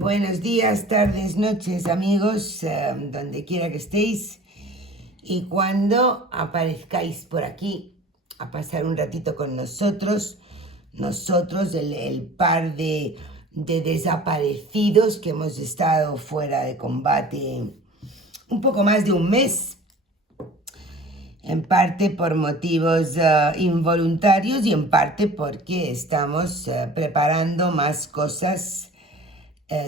Buenos días, tardes, noches, amigos, donde quiera que estéis y cuando aparezcáis por aquí a pasar un ratito con nosotros, el par de desaparecidos que hemos estado fuera de combate un poco más de un mes, en parte por motivos involuntarios y en parte porque estamos preparando más cosas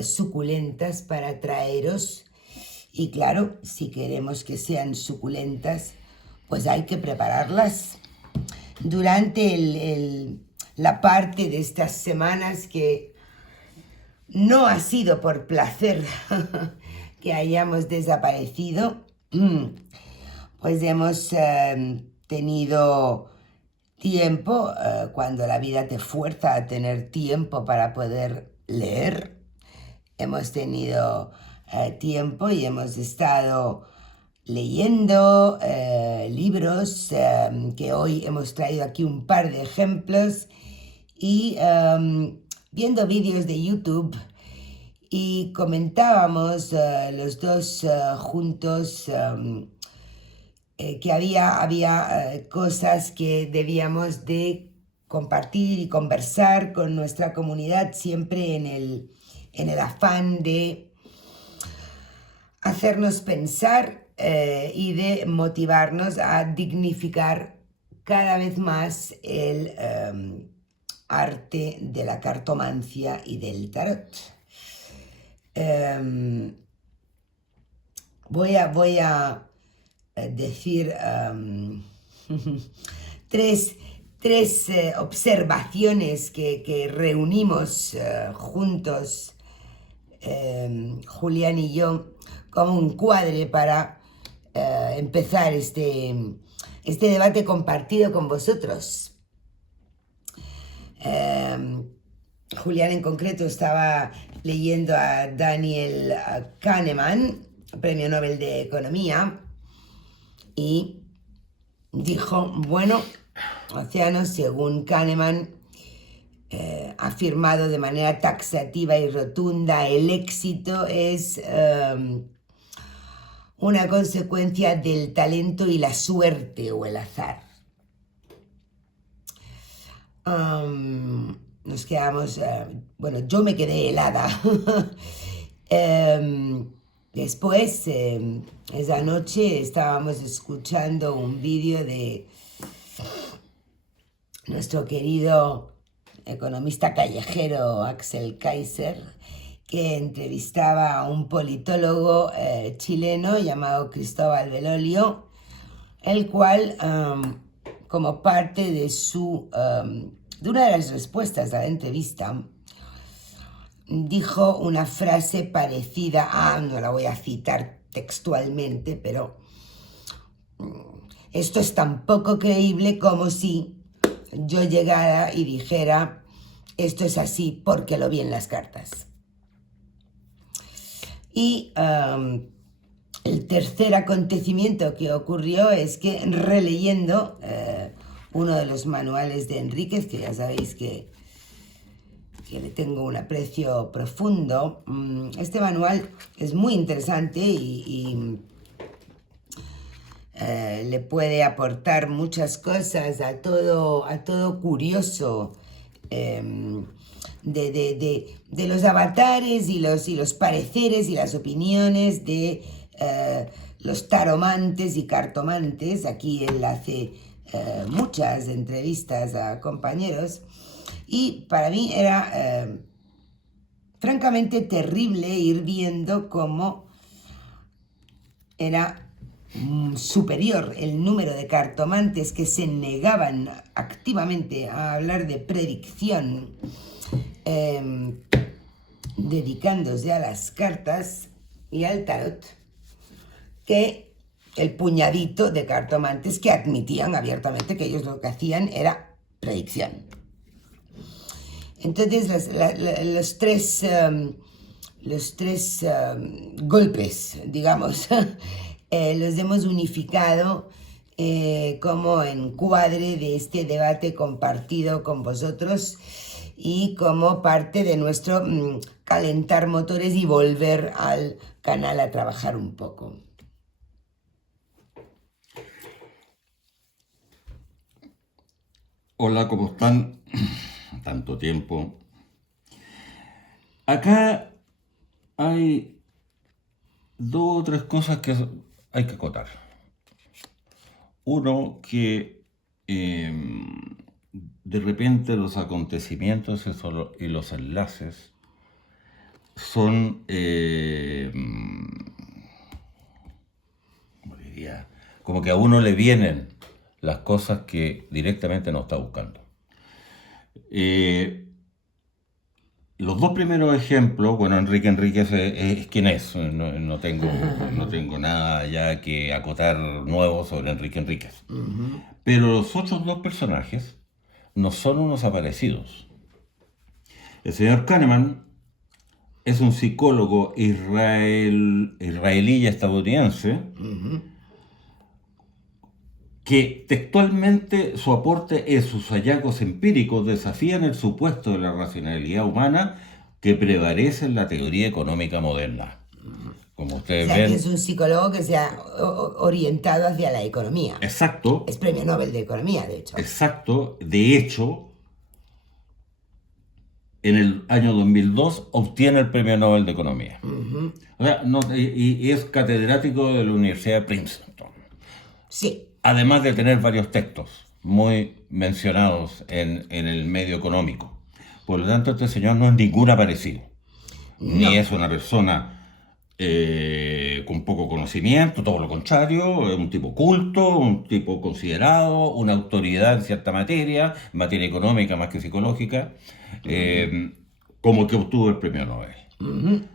suculentas para traeros. Y claro, si queremos que sean suculentas, pues hay que prepararlas. Durante la parte de estas semanas que no ha sido por placer que hayamos desaparecido, pues hemos tenido tiempo, cuando la vida te fuerza a tener tiempo para poder leer. Hemos tenido tiempo y hemos estado leyendo libros, que hoy hemos traído aquí un par de ejemplos, y viendo vídeos de YouTube, y comentábamos los dos juntos que había cosas que debíamos de compartir y conversar con nuestra comunidad, siempre en el afán de hacernos pensar y de motivarnos a dignificar cada vez más el arte de la cartomancia y del tarot. Voy a decir tres observaciones que reunimos juntos, Julián y yo, como un cuadre para empezar este debate compartido con vosotros. Julián en concreto estaba leyendo a Daniel Kahneman, Premio Nobel de Economía, y dijo, bueno, Océano, según Kahneman, ha afirmado de manera taxativa y rotunda, el éxito es una consecuencia del talento y la suerte o el azar. Nos quedamos, bueno, yo me quedé helada. Después, esa noche estábamos escuchando un vídeo de nuestro querido economista callejero Axel Kaiser, que entrevistaba a un politólogo chileno llamado Cristóbal Belolio, el cual, como parte de una de las respuestas a la entrevista, dijo una frase parecida no la voy a citar textualmente, pero esto es tan poco creíble como si yo llegara y dijera, esto es así porque lo vi en las cartas. Y el tercer acontecimiento que ocurrió es que, releyendo uno de los manuales de Enríquez, que ya sabéis que le tengo un aprecio profundo, este manual es muy interesante y le puede aportar muchas cosas a todo curioso de los avatares y los pareceres y las opiniones de los taromantes y cartomantes. Aquí él hace muchas entrevistas a compañeros, y para mí era francamente terrible ir viendo cómo era superior el número de cartomantes que se negaban activamente a hablar de predicción, dedicándose a las cartas y al tarot, que el puñadito de cartomantes que admitían abiertamente que ellos lo que hacían era predicción. Entonces los tres golpes, digamos, los hemos unificado como encuadre de este debate compartido con vosotros y como parte de nuestro calentar motores y volver al canal a trabajar un poco. Hola, ¿cómo están? Tanto tiempo. Acá hay dos o tres cosas que hay que acotar. Uno, que de repente los acontecimientos y los enlaces son, ¿cómo diría? Como que a uno le vienen las cosas que directamente no está buscando. Los dos primeros ejemplos, bueno, Enrique Enríquez es quien es, no tengo nada ya que acotar nuevo sobre Enrique Enríquez. Pero los otros dos personajes no son unos aparecidos. El señor Kahneman es un psicólogo israelí y estadounidense que textualmente su aporte es sus hallazgos empíricos desafían el supuesto de la racionalidad humana que prevalece en la teoría económica moderna. Como ustedes O sea, ven, que es un psicólogo que se ha orientado hacia la economía. exacto, Es premio Nobel de Economía, de hecho. exacto, de hecho, en el año 2002 obtiene el premio Nobel de Economía. O sea, y es catedrático de la Universidad de Princeton. Sí. Además de tener varios textos muy mencionados en el medio económico. Por lo tanto, este señor no es ningún aparecido. Ni es una persona con poco conocimiento, todo lo contrario, es un tipo culto, un tipo considerado, una autoridad en cierta materia económica más que psicológica, como que obtuvo el premio Nobel.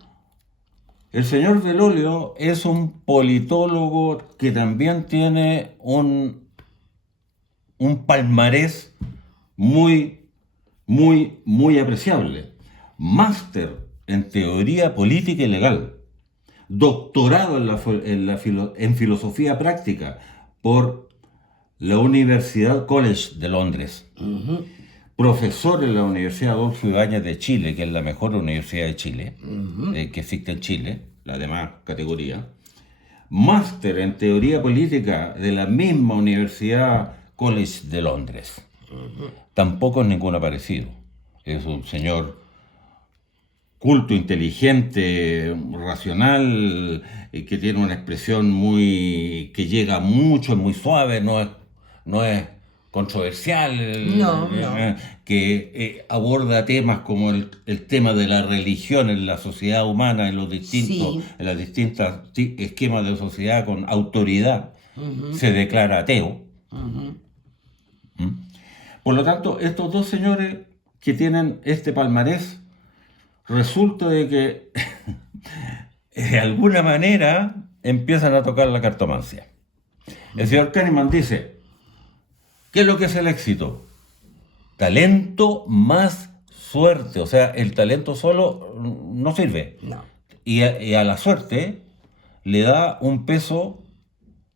El señor Belolio es un politólogo que también tiene un palmarés muy, muy, muy apreciable. Máster en teoría política y legal. Doctorado en filosofía práctica por la Universidad College de Londres. Profesor en la Universidad Adolfo Ibáñez de Chile, que es la mejor universidad de Chile, que existe en Chile, la demás categoría. Máster en teoría política de la misma Universidad College de Londres. Tampoco es ningún aparecido. Es un señor culto, inteligente, racional, que tiene una expresión que llega mucho, es muy suave, no es controversial, No. que aborda temas como el tema de la religión en la sociedad humana, en los distintos esquemas de sociedad con autoridad, se declara ateo. Por lo tanto, estos dos señores que tienen este palmarés, resulta de que de alguna manera empiezan a tocar la cartomancia. El señor Kahneman dice, ¿qué es lo que es el éxito? Talento más suerte. O sea, el talento solo no sirve. No. Y a la suerte le da un peso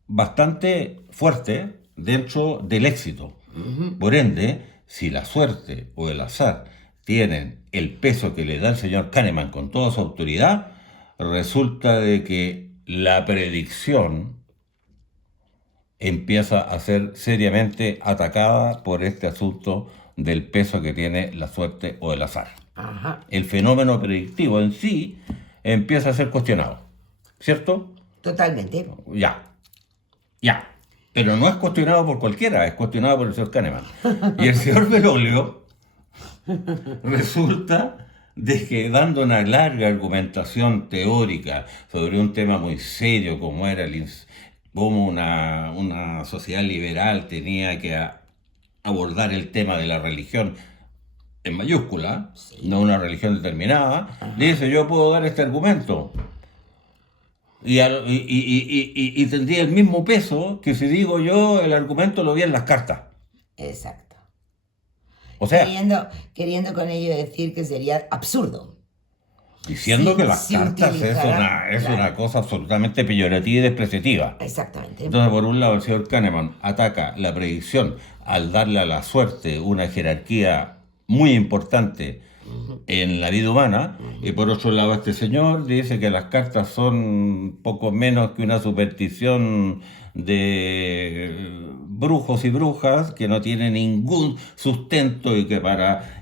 bastante fuerte dentro del éxito. Por ende, si la suerte o el azar tienen el peso que le da el señor Kahneman con toda su autoridad, resulta de que la predicción empieza a ser seriamente atacada por este asunto del peso que tiene la suerte o el azar. El fenómeno predictivo en sí empieza a ser cuestionado, ¿cierto? Totalmente. Ya. Pero no es cuestionado por cualquiera, es cuestionado por el señor Kahneman. Y el señor Belolio resulta de que dando una larga argumentación teórica sobre un tema muy serio como era cómo una sociedad liberal tenía que abordar el tema de la religión en mayúscula, no una religión determinada, dice, yo puedo dar este argumento. Y tendría el mismo peso que si digo yo el argumento lo vi en las cartas. Exacto. O sea, queriendo con ello decir que sería absurdo. Diciendo que las cartas es una cosa absolutamente peyorativa y despreciativa. Exactamente. Entonces, por un lado, el señor Kahneman ataca la predicción al darle a la suerte una jerarquía muy importante en la vida humana, y por otro lado este señor dice que las cartas son poco menos que una superstición de brujos y brujas que no tiene ningún sustento y que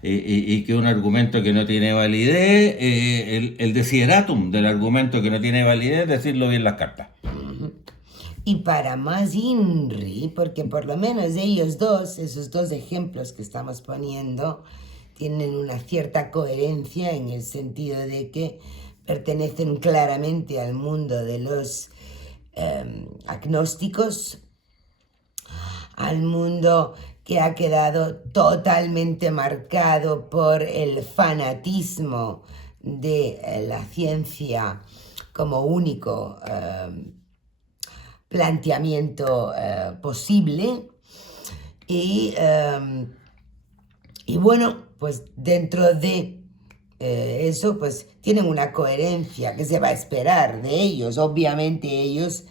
y que un argumento que no tiene validez, el desideratum del argumento que no tiene validez, decirlo bien las cartas. Y para más INRI, porque por lo menos ellos dos, esos dos ejemplos que estamos poniendo, tienen una cierta coherencia en el sentido de que pertenecen claramente al mundo de los agnósticos, al mundo que ha quedado totalmente marcado por el fanatismo de la ciencia como único planteamiento posible y bueno, pues dentro de eso pues tienen una coherencia que se va a esperar de ellos. Obviamente ellos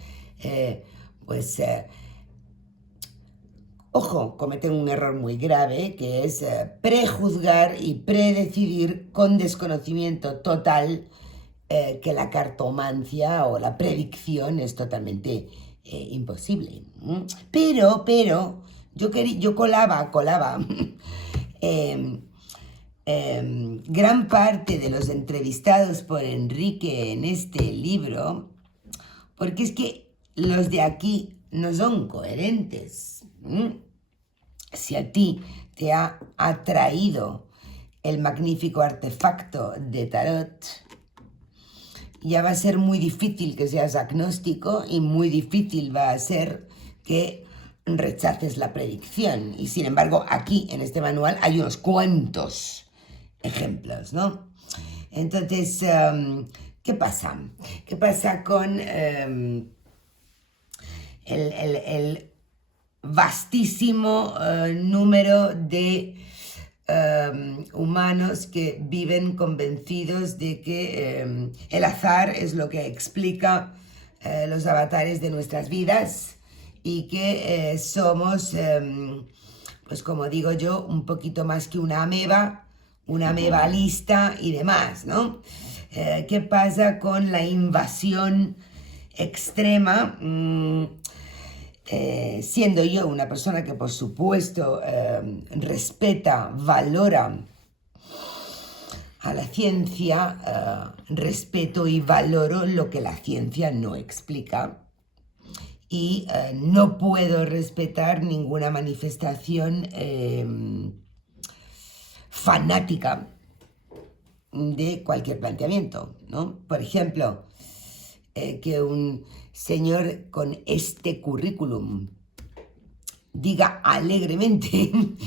ojo, cometen un error muy grave que es prejuzgar y predecidir con desconocimiento total que la cartomancia o la predicción es totalmente imposible. Pero, yo colaba gran parte de los entrevistados por Enrique en este libro, porque es que los de aquí no son coherentes. Si a ti te ha atraído el magnífico artefacto de tarot, ya va a ser muy difícil que seas agnóstico y muy difícil va a ser que rechaces la predicción. Y sin embargo, aquí en este manual hay unos cuantos ejemplos, ¿no? Entonces, ¿qué pasa? ¿Qué pasa con el vastísimo número de humanos que viven convencidos de que el azar es lo que explica los avatares de nuestras vidas y que somos, pues como digo yo, un poquito más que una ameba lista y demás, ¿no? ¿Qué pasa con la invasión extrema? Siendo yo una persona que por supuesto respeta, valora a la ciencia, respeto y valoro lo que la ciencia no explica y no puedo respetar ninguna manifestación fanática de cualquier planteamiento, ¿no? Por ejemplo, que un señor con este currículum diga alegremente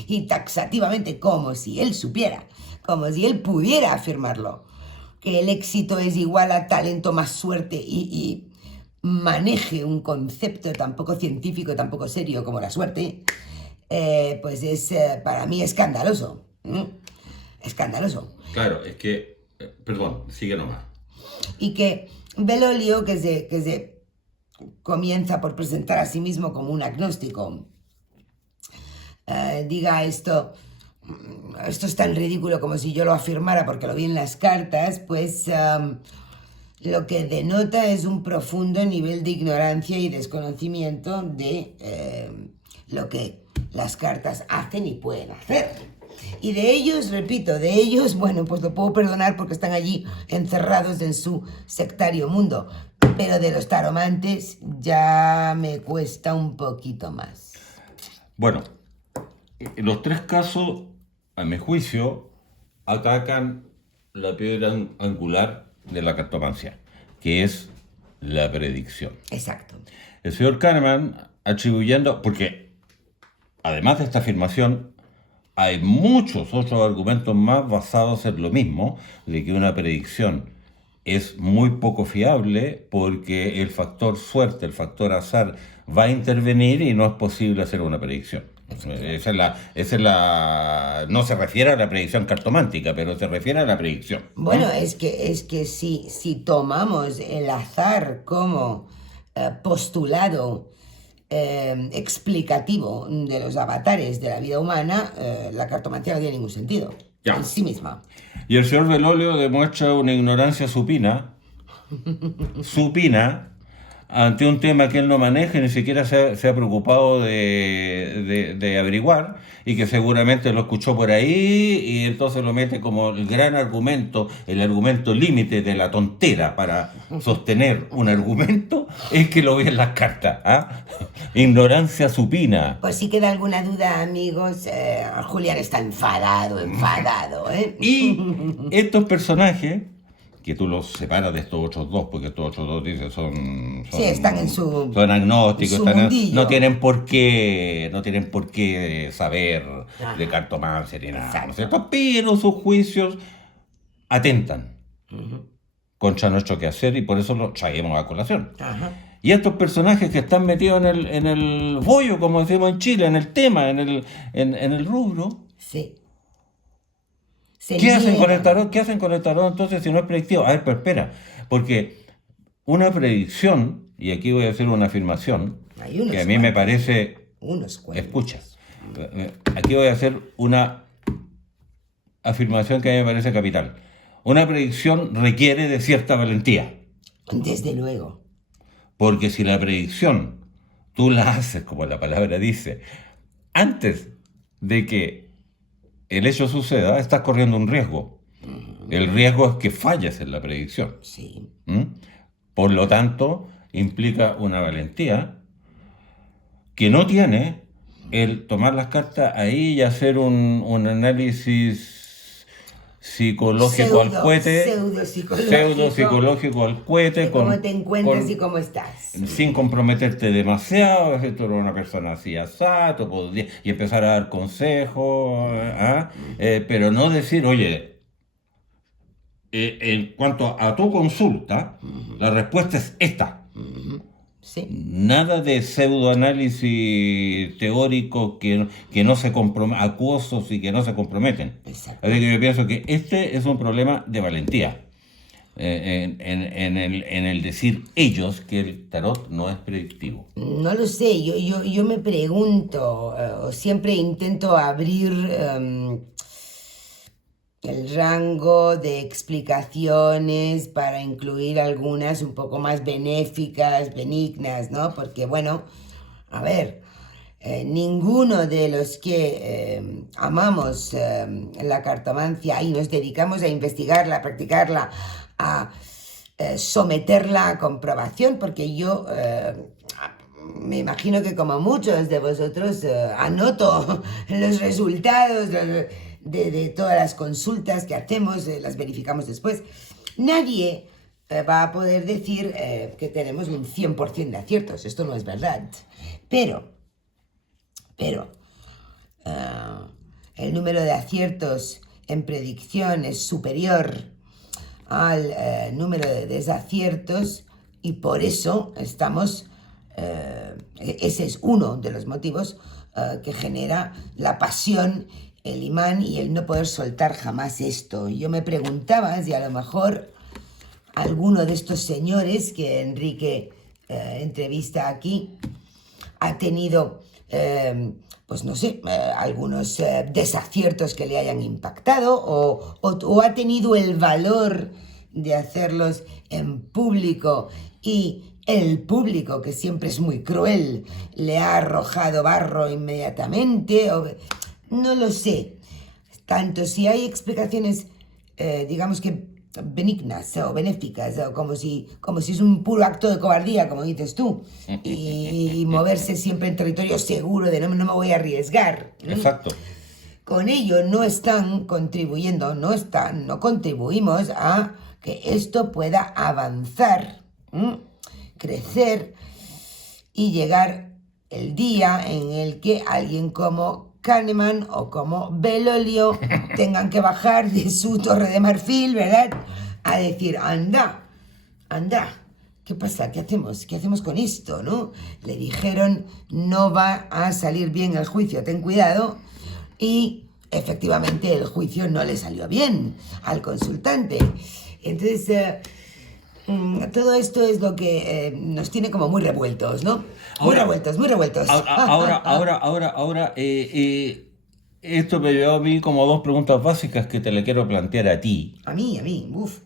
y taxativamente, como si él supiera, como si él pudiera afirmarlo, que el éxito es igual a talento más suerte y maneje un concepto tan poco científico, tan poco serio como la suerte, pues es para mí escandaloso. Escandaloso. Claro, es que, perdón, sigue nomás. Y que Bellolio, que se comienza por presentar a sí mismo como un agnóstico, diga esto es tan ridículo como si yo lo afirmara porque lo vi en las cartas, pues lo que denota es un profundo nivel de ignorancia y desconocimiento de lo que las cartas hacen y pueden hacer. Y de ellos, repito, bueno, pues lo puedo perdonar porque están allí encerrados en su sectario mundo. Pero de los taromantes ya me cuesta un poquito más. Bueno, los tres casos, a mi juicio, atacan la piedra angular de la cartomancia, que es la predicción. Exacto. El señor Kahneman atribuyendo, porque además de esta afirmación, hay muchos otros argumentos más basados en lo mismo, de que una predicción es muy poco fiable porque el factor suerte, el factor azar va a intervenir y no es posible hacer una predicción. No se refiere a la predicción cartomántica, pero se refiere a la predicción. Bueno, es que si tomamos el azar como postulado explicativo de los avatares de la vida humana, la cartomancia no tiene ningún sentido en sí misma. Y el señor Belolio demuestra una ignorancia supina, ante un tema que él no maneja, ni siquiera se ha preocupado de averiguar, y que seguramente lo escuchó por ahí, y entonces lo mete como el gran argumento, el argumento límite de la tontera para sostener un argumento, es que lo ve en las cartas. ¿Ah? Ignorancia supina. Por si queda alguna duda, amigos, Julián está enfadado, ¿eh? Y estos personajes, que tú los separas de estos otros dos, porque estos otros dos dices sí, están en su, son agnósticos, mundillo. no tienen por qué saber de cartomancia ni nada, ¿no es cierto? Pero sus juicios atentan contra nuestro quehacer, y por eso los traemos a colación. Ajá. Y estos personajes que están metidos en el bollo, como decimos en Chile, en el tema, en el rubro. Sí. ¿Qué hacen con el tarot? ¿Qué hacen con el tarot entonces si no es predictivo? A ver, pero espera, porque una predicción, y aquí voy a hacer una afirmación, que a mí me parece... Escucha, aquí voy a hacer una afirmación que a mí me parece capital. Una predicción requiere de cierta valentía. Desde luego. Porque si la predicción tú la haces, como la palabra dice, antes de que el hecho suceda, estás corriendo un riesgo. El riesgo es que falles en la predicción. Sí. Por lo tanto, implica una valentía que no tiene el tomar las cartas ahí y hacer un análisis psicológico al cohete, pseudo-psicológico al cohete, cómo te encuentras y cómo estás, sin comprometerte demasiado. Si tú eres una persona así asá, y empezar a dar consejos, pero no decir, oye, en cuanto a tu consulta, la respuesta es esta. Sí. Nada de pseudoanálisis teórico que no se acuosos y que no se comprometen. Exacto. Así que yo pienso que este es un problema de valentía. En el decir ellos que el tarot no es predictivo. No lo sé, yo me pregunto, siempre intento abrir el rango de explicaciones para incluir algunas un poco más benéficas, benignas, ¿no? Porque, bueno, a ver, ninguno de los que amamos la cartomancia y nos dedicamos a investigarla, a practicarla, a someterla a comprobación, porque yo me imagino que como muchos de vosotros anoto los resultados de todas las consultas que hacemos, las verificamos después. Nadie va a poder decir que tenemos un 100% de aciertos. Esto no es verdad. Pero el número de aciertos en predicción es superior al número de desaciertos, y por eso estamos... ese es uno de los motivos que genera la pasión, el imán y el no poder soltar jamás esto. Yo me preguntaba si a lo mejor alguno de estos señores que Enrique entrevista aquí ha tenido, pues no sé, algunos desaciertos que le hayan impactado, o ha tenido el valor de hacerlos en público, y el público, que siempre es muy cruel, le ha arrojado barro inmediatamente. No lo sé. Tanto si hay explicaciones, digamos que benignas o benéficas, o como si es un puro acto de cobardía, como dices tú, y moverse siempre en territorio seguro de no me voy a arriesgar. Exacto. Con ello no están contribuyendo, no contribuimos a que esto pueda avanzar, crecer y llegar el día en el que alguien como Kahneman o como Belolio tengan que bajar de su torre de marfil, ¿verdad? A decir, anda, ¿qué pasa? ¿Qué hacemos con esto, no? Le dijeron, no va a salir bien el juicio, ten cuidado. Y efectivamente el juicio no le salió bien al consultante. Entonces, todo esto es lo que nos tiene como muy revueltos, ¿no? Muy revueltos. Ahora, esto me llevó a mí como dos preguntas básicas que te le quiero plantear a ti. A mí, uff.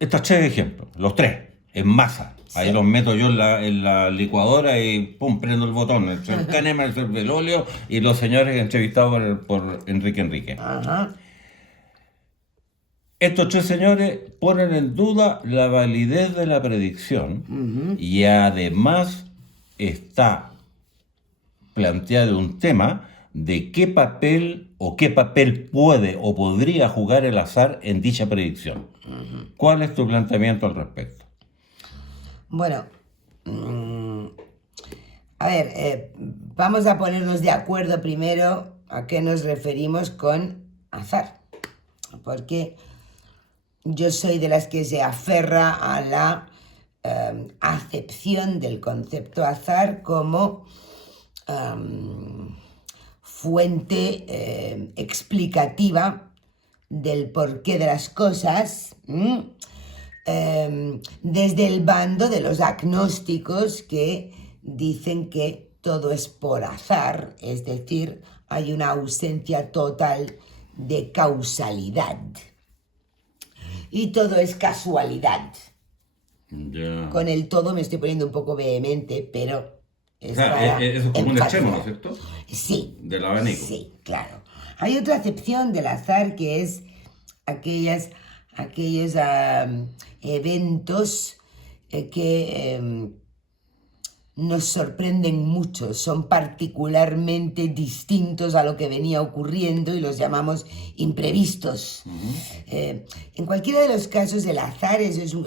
Estos tres ejemplos, los tres, en masa. Ahí Sí. los meto yo en la licuadora y pum, prendo el botón. El Kahneman, el óleo y los señores entrevistados por Enrique. Ajá. Estos tres señores ponen en duda la validez de la predicción y además está planteado un tema de qué papel puede o podría jugar el azar en dicha predicción. ¿Cuál es tu planteamiento al respecto? Bueno, a ver, vamos a ponernos de acuerdo primero a qué nos referimos con azar. Porque yo soy de las que se aferra a la acepción del concepto azar como fuente explicativa del porqué de las cosas, desde el bando de los agnósticos que dicen que todo es por azar, es decir, hay una ausencia total de causalidad. Y todo es casualidad. Ya. Con el todo me estoy poniendo un poco vehemente, pero es Claro, para eso es como un extremo, ¿no es enfatizar. cierto? Sí. Del abanico. Sí, claro. Hay otra acepción del azar que es aquellos eventos que nos sorprenden mucho, son particularmente distintos a lo que venía ocurriendo y los llamamos imprevistos. En cualquiera de los casos el azar es un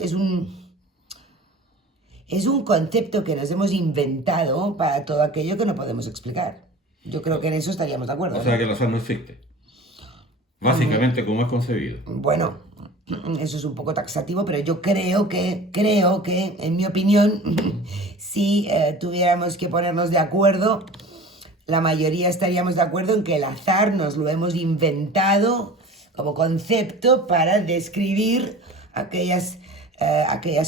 concepto que nos hemos inventado para todo aquello que no podemos explicar. Yo creo que en eso estaríamos de acuerdo. O sea que el azar no existe. Básicamente como es concebido. Bueno, eso es un poco taxativo, pero yo creo que, en mi opinión, si tuviéramos que ponernos de acuerdo, la mayoría estaríamos de acuerdo en que el azar nos lo hemos inventado como concepto para describir aquellas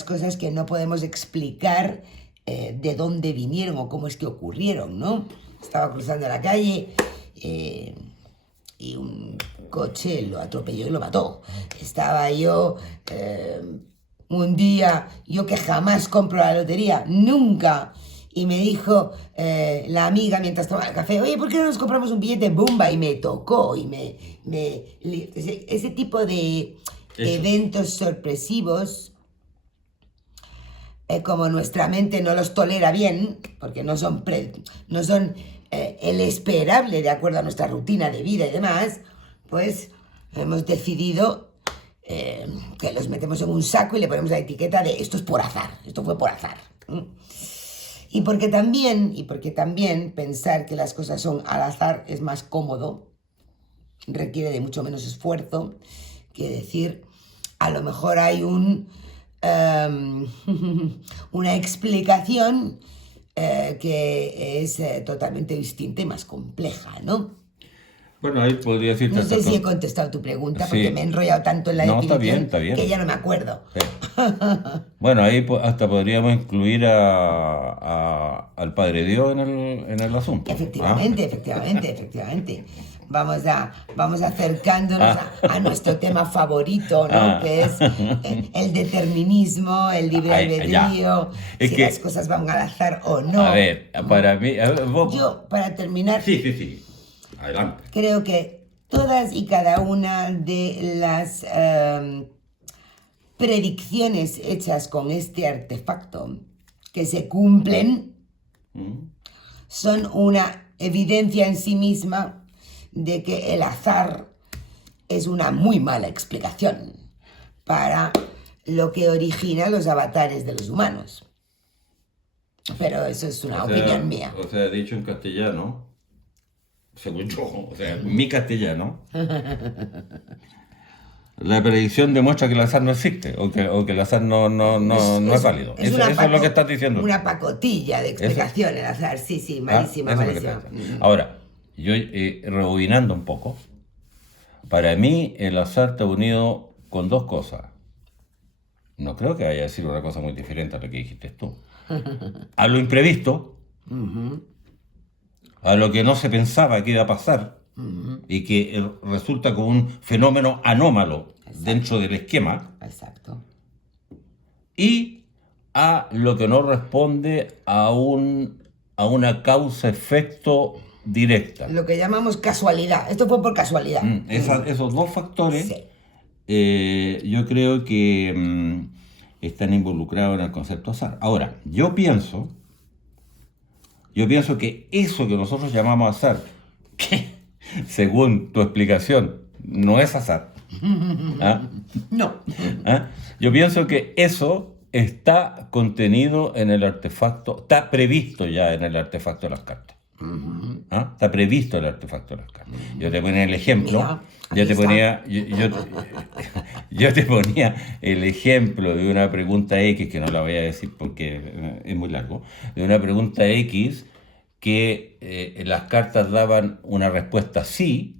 cosas que no podemos explicar de dónde vinieron o cómo es que ocurrieron, ¿no? Estaba cruzando la calle y un coche lo atropelló y lo mató. Estaba yo un día, yo que jamás compro la lotería, nunca, y me dijo la amiga mientras tomaba el café, oye, ¿por qué no nos compramos un billete bomba? Y me tocó, y ese tipo de eventos sorpresivos, como nuestra mente no los tolera bien, porque no son el esperable de acuerdo a nuestra rutina de vida y demás, pues hemos decidido que los metemos en un saco y le ponemos la etiqueta de esto es por azar, esto fue por azar. Y porque también pensar que las cosas son al azar es más cómodo, requiere de mucho menos esfuerzo que decir, a lo mejor hay una explicación que es totalmente distinta y más compleja, ¿no? Bueno, ahí podría decirte... No sé si he contestado tu pregunta, Sí. porque me he enrollado tanto en la No, definición está bien. que ya no me acuerdo. Sí. Bueno, ahí hasta podríamos incluir al Padre Dios en el asunto. Efectivamente. Vamos acercándonos a nuestro tema favorito, ¿no? Que es el determinismo, el libre albedrío, si las cosas van al azar o no. A ver, para mí... Yo, para terminar... Sí. Adelante. Creo que todas y cada una de las predicciones hechas con este artefacto que se cumplen son una evidencia en sí misma de que el azar es una muy mala explicación para lo que origina los avatares de los humanos. Pero eso es una opinión mía. O sea, dicho en castellano, según yo, o sea, mi castellano, la predicción demuestra que el azar no existe, o que el azar no es válido. Eso es lo que estás diciendo. Una pacotilla de explicación el azar, sí, malísima. Ahora, yo rebobinando un poco, para mí el azar está unido con dos cosas. No creo que vaya a decir una cosa muy diferente a lo que dijiste tú. A lo imprevisto a lo que no se pensaba que iba a pasar y que resulta como un fenómeno anómalo dentro del esquema, Exacto. y a lo que no responde a una causa-efecto directa. Lo que llamamos casualidad. Esto fue por casualidad. Esos dos factores, Sí. yo creo que están involucrados en el concepto azar. Ahora, yo pienso que eso que nosotros llamamos azar, que según tu explicación no es azar, ¿ah? No. ¿Ah? Yo pienso que eso está contenido en el artefacto, está previsto ya en el artefacto de las cartas. ¿Ah? Está previsto el artefacto de las cartas. Yo te ponía el ejemplo, Mira, yo aquí te está. ponía, yo te ponía el ejemplo de una pregunta X, que no la voy a decir porque es muy largo, de una pregunta X que las cartas daban una respuesta sí,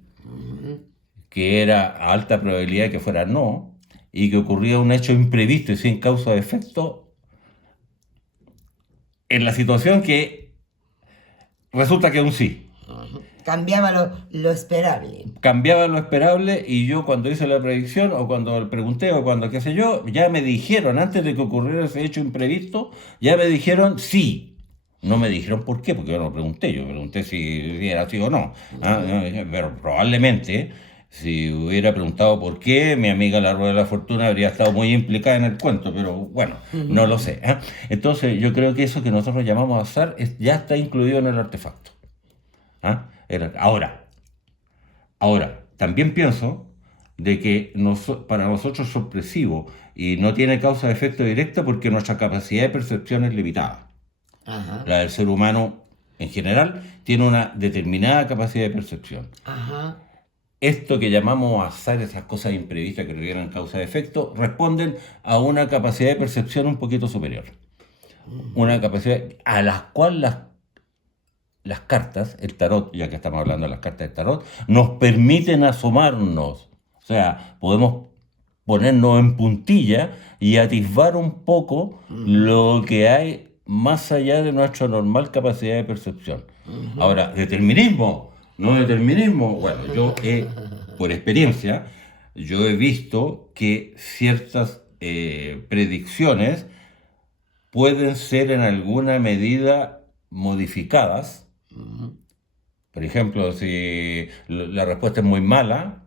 que era a alta probabilidad que fuera no, y que ocurría un hecho imprevisto y sin causa o efecto en la situación que resulta que es un sí. Cambiaba lo esperable. Cambiaba lo esperable y yo cuando hice la predicción o cuando le pregunté o cuando qué sé yo, ya me dijeron, antes de que ocurriera ese hecho imprevisto, ya me dijeron sí. No me dijeron por qué, porque yo no pregunté, yo pregunté si era así o no. Pero probablemente, si hubiera preguntado por qué, mi amiga La Rueda de la Fortuna habría estado muy implicada en el cuento, pero bueno, no lo sé. Entonces yo creo que eso que nosotros llamamos azar ya está incluido en el artefacto. Ahora, también pienso de que para nosotros es sorpresivo y no tiene causa de efecto directa porque nuestra capacidad de percepción es limitada. Ajá. La del ser humano en general tiene una determinada capacidad de percepción. Ajá. Esto que llamamos azar, esas cosas imprevistas que no tienen causa de efecto, responden a una capacidad de percepción un poquito superior. Una capacidad a la cual las cartas, el tarot, ya que estamos hablando de las cartas del tarot, nos permiten asomarnos. O sea, podemos ponernos en puntilla y atisbar un poco lo que hay más allá de nuestra normal capacidad de percepción. Ahora, determinismo, no determinismo. Bueno, por experiencia, yo he visto que ciertas predicciones pueden ser en alguna medida modificadas. Por ejemplo, si la respuesta es muy mala,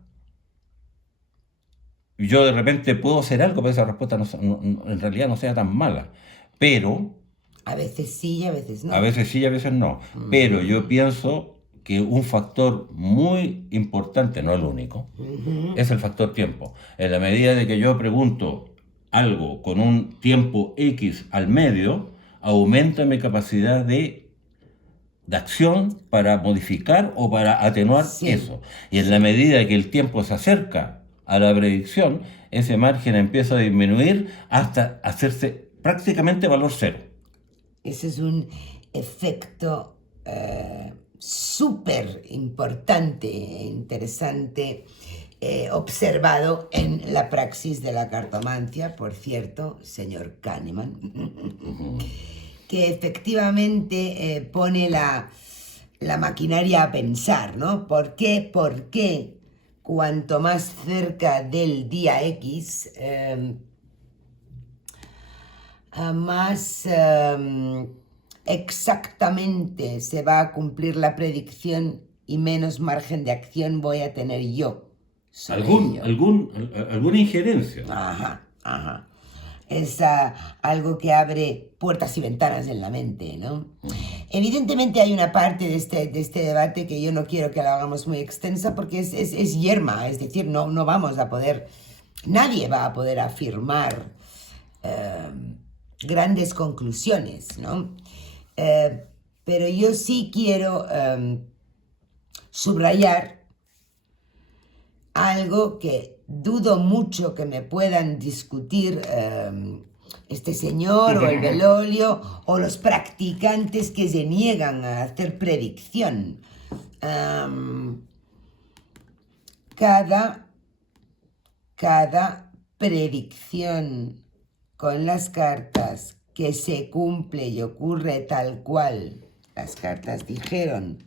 yo de repente puedo hacer algo para que esa respuesta en realidad no sea tan mala. Pero, A veces sí y a veces no. a veces sí y a veces no. Pero yo pienso que un factor muy importante, no el único, es el factor tiempo. En la medida de que yo pregunto algo con un tiempo X al medio, aumenta mi capacidad de acción para modificar o para atenuar Sí. eso. Y en la medida que el tiempo se acerca a la predicción, ese margen empieza a disminuir hasta hacerse prácticamente valor cero. Ese es un efecto súper importante e interesante observado en la praxis de la cartomancia, por cierto, señor Kahneman, que efectivamente pone la maquinaria a pensar, ¿no? ¿Por qué? Porque cuanto más cerca del día X, más exactamente se va a cumplir la predicción y menos margen de acción voy a tener yo sobre ello. Alguna injerencia. Ajá. Es algo que abre puertas y ventanas en la mente, ¿no? Evidentemente hay una parte de este debate que yo no quiero que la hagamos muy extensa porque es yerma, es decir, no vamos a poder, nadie va a poder afirmar grandes conclusiones, ¿no? Pero yo sí quiero subrayar algo que dudo mucho que me puedan discutir este señor o el Velolio o los practicantes que se niegan a hacer predicción. Cada predicción con las cartas que se cumple y ocurre tal cual las cartas dijeron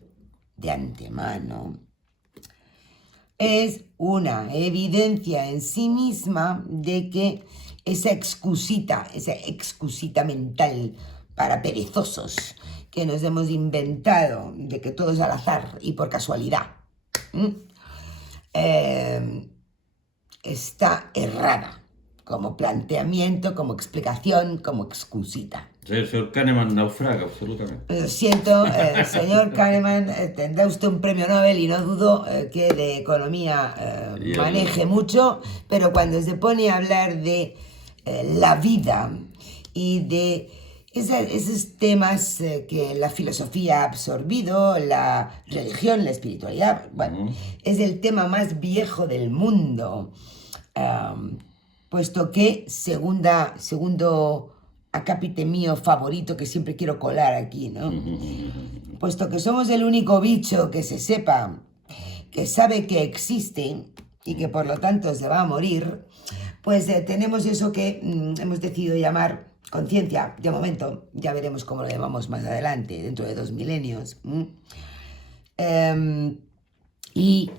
de antemano, es una evidencia en sí misma de que esa excusita mental para perezosos que nos hemos inventado de que todo es al azar y por casualidad, está errada como planteamiento, como explicación, como excusita. Sí, el señor Kahneman naufraga absolutamente. Lo siento, señor Kahneman, tendrá usted un premio Nobel y no dudo que de economía maneje mucho, pero cuando se pone a hablar de la vida y de esos temas que la filosofía ha absorbido, la religión, la espiritualidad, bueno, es el tema más viejo del mundo, puesto que segundo acápite mío favorito que siempre quiero colar aquí, ¿no? Puesto que somos el único bicho que se sepa, que sabe que existe y que por lo tanto se va a morir, pues tenemos eso que hemos decidido llamar conciencia. De momento, ya veremos cómo lo llamamos más adelante, dentro de 2 milenios. Y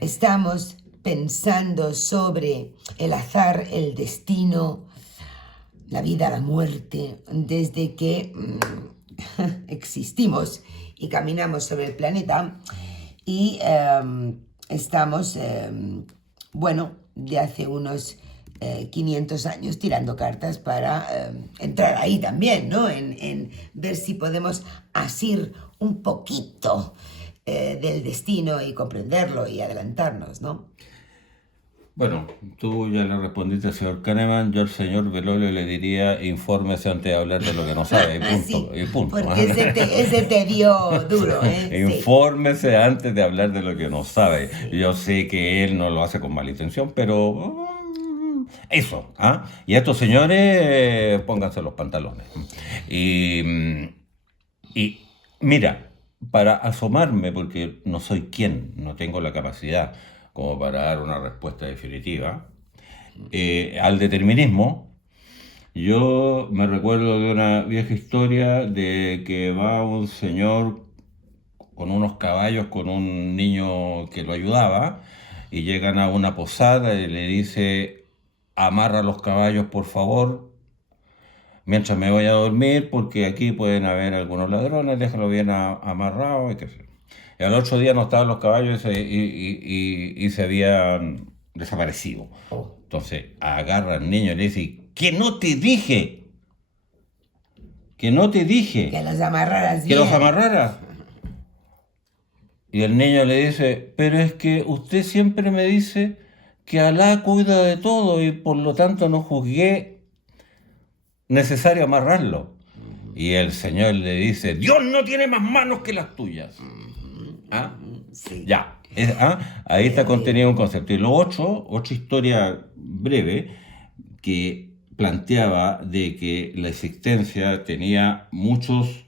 estamos pensando sobre el azar, el destino, la vida, la muerte, desde que existimos y caminamos sobre el planeta y estamos, de hace unos 500 años tirando cartas para entrar ahí también, ¿no? En ver si podemos asir un poquito del destino y comprenderlo y adelantarnos, ¿no? Bueno, tú ya le respondiste al señor Kahneman, yo al señor Belolio le diría infórmese antes de hablar de lo que no sabe, y punto. Sí, Y punto. porque ese te dio duro, ¿eh? Infórmese antes de hablar de lo que no sabe. Sí. Yo sé que él no lo hace con mala intención, pero eso. Y a estos señores pónganse los pantalones. Y mira, para asomarme, porque no soy quien, no tengo la capacidad como para dar una respuesta definitiva, al determinismo, yo me recuerdo de una vieja historia de que va un señor con unos caballos, con un niño que lo ayudaba, y llegan a una posada y le dice, amarra los caballos por favor, mientras me voy a dormir, porque aquí pueden haber algunos ladrones, déjalo bien amarrado y qué sé. Y al otro día no estaban los caballos y se habían desaparecido. Entonces agarra al niño y le dice, que no te dije, que no te dije. Que los amarraras que bien. los amarraras. Y el niño le dice, pero es que usted siempre me dice que Alá cuida de todo y por lo tanto no juzgué necesario amarrarlo. Y el Señor le dice, Dios no tiene más manos que las tuyas. Sí. Ya, ahí está contenido un concepto. Y lo otra historia breve que planteaba de que la existencia tenía muchos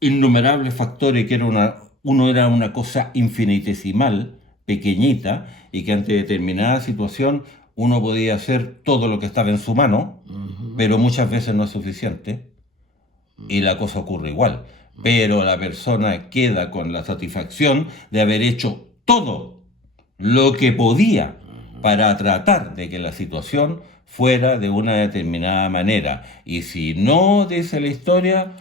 innumerables factores, que uno era una cosa infinitesimal, pequeñita, y que ante determinada situación uno podía hacer todo lo que estaba en su mano, pero muchas veces no es suficiente, y la cosa ocurre igual. Pero la persona queda con la satisfacción de haber hecho todo lo que podía para tratar de que la situación fuera de una determinada manera. Y si no, dice la historia,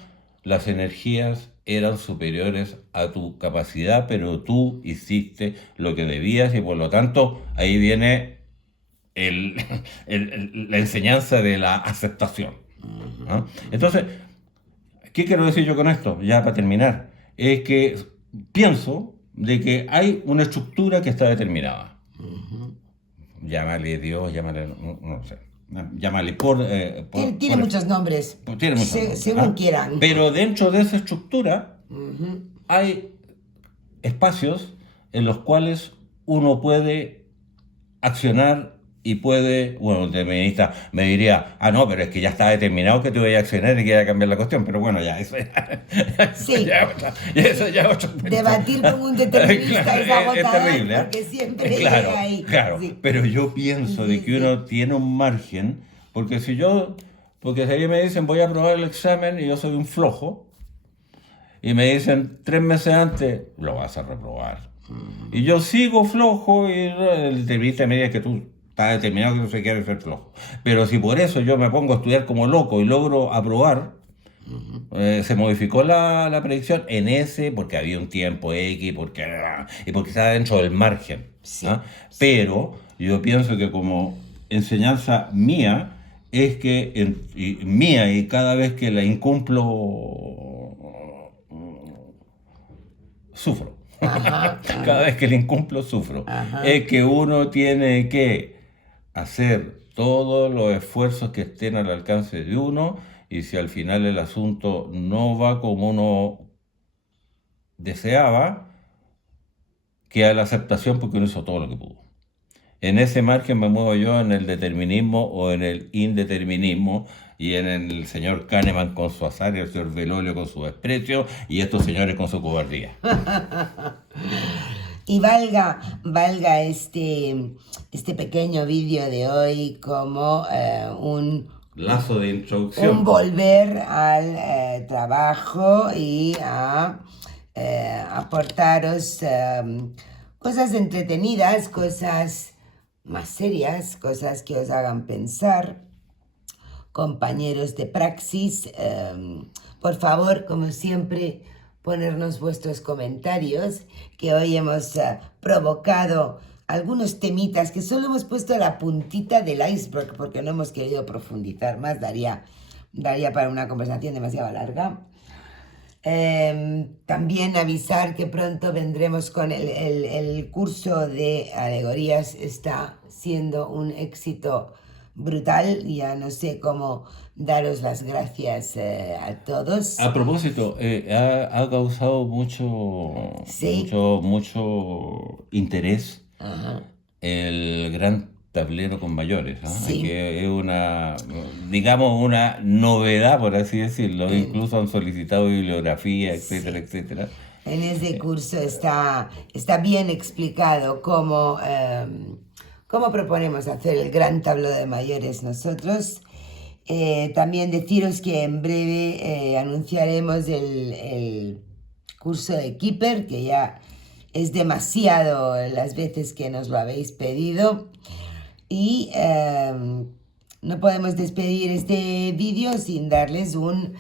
las energías eran superiores a tu capacidad, pero tú hiciste lo que debías y por lo tanto ahí viene la enseñanza de la aceptación. Entonces, ¿qué quiero decir yo con esto? Ya para terminar, es que pienso de que hay una estructura que está determinada. Llámale Dios, llámale, no sé, llámale tiene muchos nombres, tiene muchos nombres, según quieran. Pero dentro de esa estructura hay espacios en los cuales uno puede accionar y puede, bueno, el feminista me diría, no, pero es que ya está determinado que tú vayas a accionar y que vaya a cambiar la cuestión, pero bueno, ya, eso ya otro punto. Debatir con un determinista claro, es agotador, es terrible, porque siempre llega ahí. Claro, sí. Pero yo pienso de que uno tiene un margen, porque si a mí me dicen voy a aprobar el examen y yo soy un flojo, y me dicen 3 meses antes, lo vas a reprobar. Y yo sigo flojo y el entrevista me dice que tú estás determinado que no se quiere ser flojo. Pero si por eso yo me pongo a estudiar como loco y logro aprobar, se modificó la predicción en ese, porque había un tiempo X, y porque estaba dentro del margen. Sí. ¿Ah? Pero yo pienso que como enseñanza mía, es que mía, y cada vez que la incumplo, sufro. Ajá, Cada vez que la incumplo, sufro. ajá. Es que uno tiene que hacer todos los esfuerzos que estén al alcance de uno, y si al final el asunto no va como uno deseaba, queda la aceptación porque uno hizo todo lo que pudo. En ese margen me muevo yo, en el determinismo o en el indeterminismo, y en el señor Kahneman con su azar, y el señor Belolio con su desprecio, y estos señores con su cobardía. Y valga este pequeño vídeo de hoy como un Lazo de introducción. un volver al trabajo y a aportaros cosas entretenidas, cosas más serias, cosas que os hagan pensar, compañeros de praxis. Por favor, como siempre, ponernos vuestros comentarios, que hoy hemos provocado algunos temitas que solo hemos puesto la puntita del iceberg porque no hemos querido profundizar más, daría para una conversación demasiado larga. También avisar que pronto vendremos con el curso de alegorías. Está siendo un éxito brutal. Ya no sé cómo daros las gracias a todos. A propósito, ha causado mucho, Sí. mucho interés Ajá. el gran tablero con mayores, ¿ah? Sí. Que es una, digamos, una novedad, por así decirlo. Incluso han solicitado bibliografía, etcétera, etcétera. En ese curso está bien explicado cómo proponemos hacer el gran tablero de mayores nosotros. También deciros que en breve anunciaremos el curso de Keeper, que ya es demasiado las veces que nos lo habéis pedido. Y no podemos despedir este vídeo sin darles un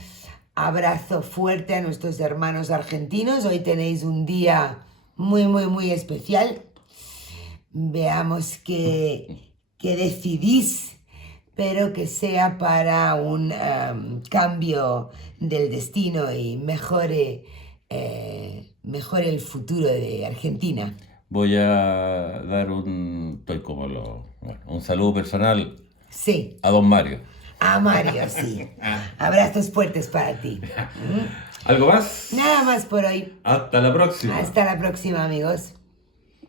abrazo fuerte a nuestros hermanos argentinos. Hoy tenéis un día muy, muy, muy especial. Veamos qué decidís, pero que sea para un cambio del destino y mejore el futuro de Argentina. Voy a dar un saludo personal Sí, a don Mario. a Mario, sí. Abrazos fuertes para ti. ¿Algo más? Nada más por hoy. Hasta la próxima. Hasta la próxima, amigos.